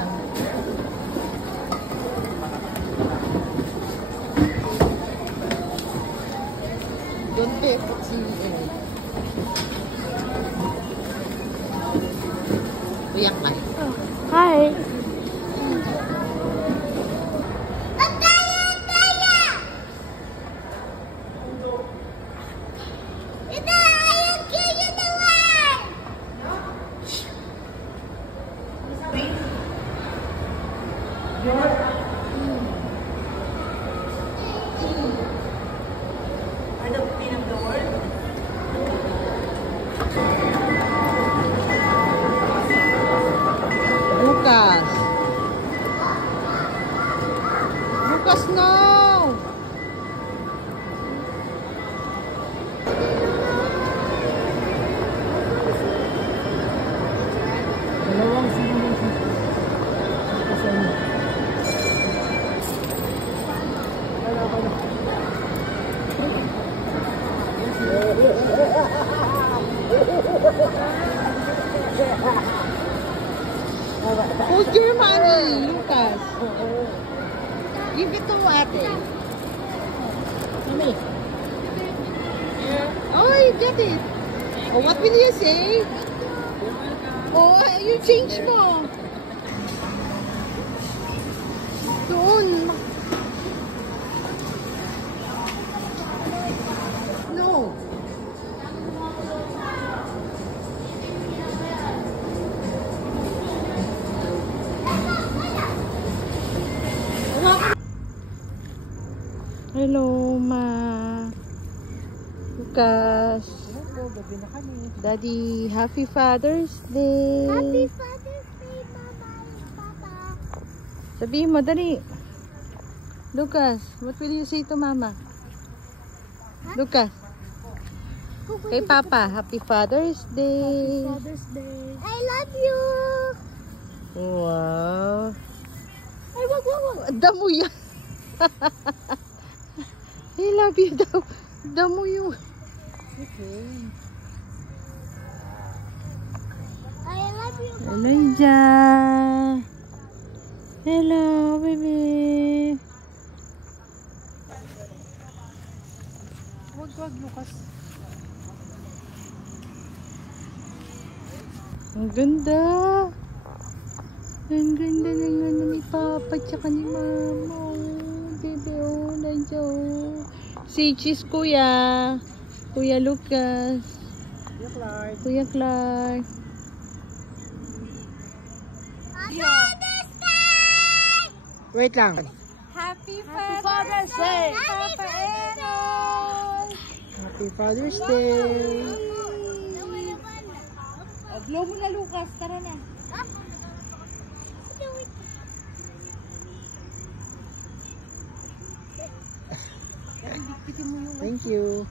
lang. Don't be foxy. Uyak ka. Hi. Lucas. Lucas, no! Dalawang sinunod. Who's your money, Lucas? Give it to ate. Mommy. Oh, you get it. Oh, what will you say? Oh, you change mo. Doon. No. Hello, Ma. Lucas. Gabi na kami. Daddy, Happy Father's Day. Happy Father's Day, Mama and Papa. Sabihin mo, dali. Lucas, what will you say to Mama? Huh? Lucas. Kay Papa, Happy Father's Day. Happy Father's Day. I love you. Wow. Ay, wag. Damo yan. I love you daw. Damo yung. Okay. I love you. Elijah. Hello, baby. Wag, Lucas. Ang ganda. Ang ganda ng ano ni Papa tsaka ni Mama. Oh, baby, oh, nandiyan, oh. Si Cheese, Kuya. Kuya Lucas. Kuya Clark. Kuya Clark. Wait lang. Happy Father's Day. Papa Enos. Happy Father's Day. Blow mo na, Lucas. Tara na. Thank you.